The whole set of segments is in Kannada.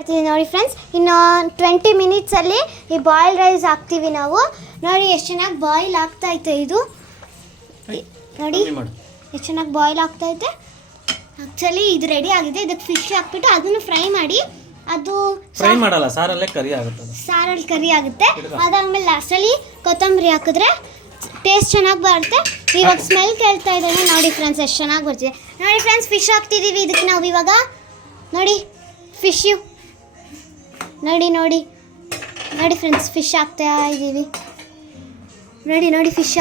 ಮಾಡ್ತೀವಿ ನೋಡಿ ಫ್ರೆಂಡ್ಸ್. ಇನ್ನು 20 ಮಿನಿಟ್ಸಲ್ಲಿ ಈ ಬಾಯ್ಲ್ ರೈಸ್ ಹಾಕ್ತೀವಿ ನಾವು. ನೋಡಿ ಎಷ್ಟು ಚೆನ್ನಾಗಿ ಬಾಯ್ಲ್ ಆಗ್ತಾಯಿದೆ ಇದು. ನೋಡಿ ಎಷ್ಟು ಚೆನ್ನಾಗಿ ಬಾಯ್ಲ್ ಆಗ್ತಾಯಿದೆ. ಆ್ಯಕ್ಚುಲಿ ಇದು ರೆಡಿ ಆಗಿದೆ. ಇದಕ್ಕೆ ಫಿಶ್ ಹಾಕ್ಬಿಟ್ಟು ಅದನ್ನು ಫ್ರೈ ಮಾಡಿ, ಅದು ಫ್ರೈ ಮಾಡಲ್ಲ, ಸಾರಲ್ಲೇ ಕರಿ ಆಗುತ್ತೆ. ಸಾರಲ್ಲಿ ಕರಿ ಆಗುತ್ತೆ. ಅದಾದ್ಮೇಲೆ ಲಾಸ್ಟಲ್ಲಿ ಕೊತ್ತಂಬರಿ ಹಾಕಿದ್ರೆ ಟೇಸ್ಟ್ ಚೆನ್ನಾಗಿ ಬರುತ್ತೆ. ಇವಾಗ ಸ್ಮೆಲ್ ಕೇಳ್ತಾ ಇದ್ದಾನೆ ನೋಡಿ ಫ್ರೆಂಡ್ಸ್, ಎಷ್ಟು ಚೆನ್ನಾಗಿ ಬರ್ತಿದೆ ನೋಡಿ ಫ್ರೆಂಡ್ಸ್. ಫಿಶ್ ಹಾಕ್ತಿದ್ದೀವಿ ಇದಕ್ಕೆ ನಾವು ಇವಾಗ. ನೋಡಿ ಫಿಶ್ಶು ನೋಡಿ ನೋಡಿ ನೋಡಿ ಫ್ರೆಂಡ್ಸ್, ಫಿಶ್ ಹಾಕ್ತಾ ಇದ್ದೀವಿ. ನೋಡಿ ಫಿಶ್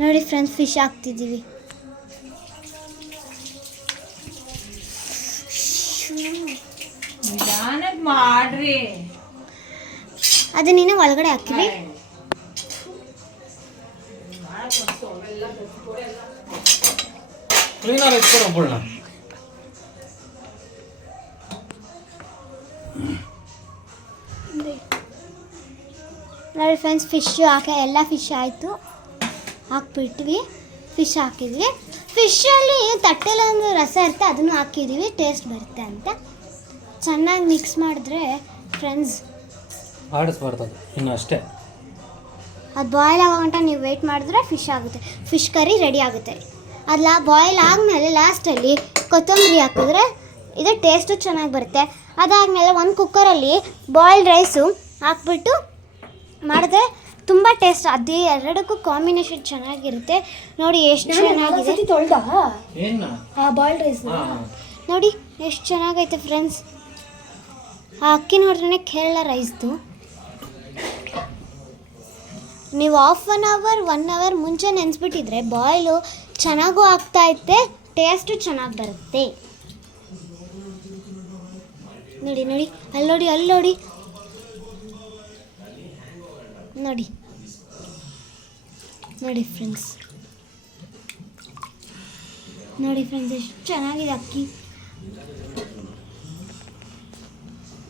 ನೋಡಿ ಫ್ರೆಂಡ್ಸ್, ಫಿಶ್ ಹಾಕ್ತಿದ್ದೀವಿ. ಮಾಡ್ರಿ ಅದನ್ನ ಒಳಗಡೆ ಹಾಕಿವಿ. ನೋಡಿ ಫ್ರೆಂಡ್ಸ್, ಫಿಶ್ಶು ಎಲ್ಲ ಫಿಶ್ ಆಯಿತು, ಹಾಕ್ಬಿಟ್ವಿ. ಫಿಶ್ ಹಾಕಿದ್ವಿ. ಫಿಶಲ್ಲಿ ತಟ್ಟೆಲ್ಲ ಒಂದು ರಸ ಇರುತ್ತೆ, ಅದನ್ನು ಹಾಕಿದ್ದೀವಿ ಟೇಸ್ಟ್ ಬರುತ್ತೆ ಅಂತ. ಚೆನ್ನಾಗಿ ಮಿಕ್ಸ್ ಮಾಡಿದ್ರೆ ಫ್ರೆಂಡ್ಸ್ ಆಡಿಸ್ಬಾರ್ದು ಇನ್ನು ಅಷ್ಟೇ. ಅದು ಬಾಯ್ಲ್ ಆಗೋಗಂಟ ನೀವು ವೆಯ್ಟ್ ಮಾಡಿದ್ರೆ ಫಿಶ್ ಆಗುತ್ತೆ, ಫಿಶ್ ಕರಿ ರೆಡಿ ಆಗುತ್ತೆ. ಅಲ್ಲ ಬಾಯ್ಲ್ ಆದಮೇಲೆ ಲಾಸ್ಟಲ್ಲಿ ಕೊತ್ತಂಬರಿ ಹಾಕಿದ್ರೆ ಇದು ಟೇಸ್ಟು ಚೆನ್ನಾಗಿ ಬರುತ್ತೆ. ಅದಾದಮೇಲೆ ಒಂದು ಕುಕ್ಕರಲ್ಲಿ ಬಾಯ್ಲ್ಡ್ ರೈಸು ಹಾಕ್ಬಿಟ್ಟು ಮಾಡಿದ್ರೆ ತುಂಬ ಟೇಸ್ಟ್. ಅದೇ ಎರಡಕ್ಕೂ ಕಾಂಬಿನೇಷನ್ ಚೆನ್ನಾಗಿರುತ್ತೆ. ನೋಡಿ ಎಷ್ಟು ಚೆನ್ನಾಗಿದೆ ಬಾಯ್ಲ್ಡ್ ರೈಸ್. ನೋಡಿ ಎಷ್ಟು ಚೆನ್ನಾಗೈತೆ ಫ್ರೆಂಡ್ಸ್. ಆ ಅಕ್ಕಿ ನೋಡ್ರೇ ಕೇರಳ ರೈಸ್ದು. ನೀವು 1 ಅವರ್ ಮುಂಚೆ ನೆನೆಸ್ಬಿಟ್ಟಿದ್ರೆ ಬಾಯ್ಲು ಚೆನ್ನಾಗೂ ಆಗ್ತಾಯಿತ್ತೆ, ಟೇಸ್ಟು ಚೆನ್ನಾಗಿ ಬರುತ್ತೆ. ನೋಡಿ ನೋಡಿ ಅಲ್ಲಿ ನೋಡಿ ನೋಡಿ ಫ್ರೆಂಡ್ಸ್, ಎಷ್ಟು ಚೆನ್ನಾಗಿದೆ ಅಕ್ಕಿ.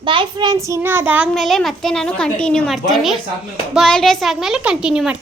ಬಾಯ್ ಫ್ರೆಂಡ್ಸ್, ಇನ್ನು ಅದಾದಮೇಲೆ ಮತ್ತೆ ನಾನು ಕಂಟಿನ್ಯೂ ಮಾಡ್ತೀನಿ. ಬಾಯ್ಲ್ಡ್ ರೈಸ್ ಆದಮೇಲೆ ಕಂಟಿನ್ಯೂ ಮಾಡ್ತೀನಿ.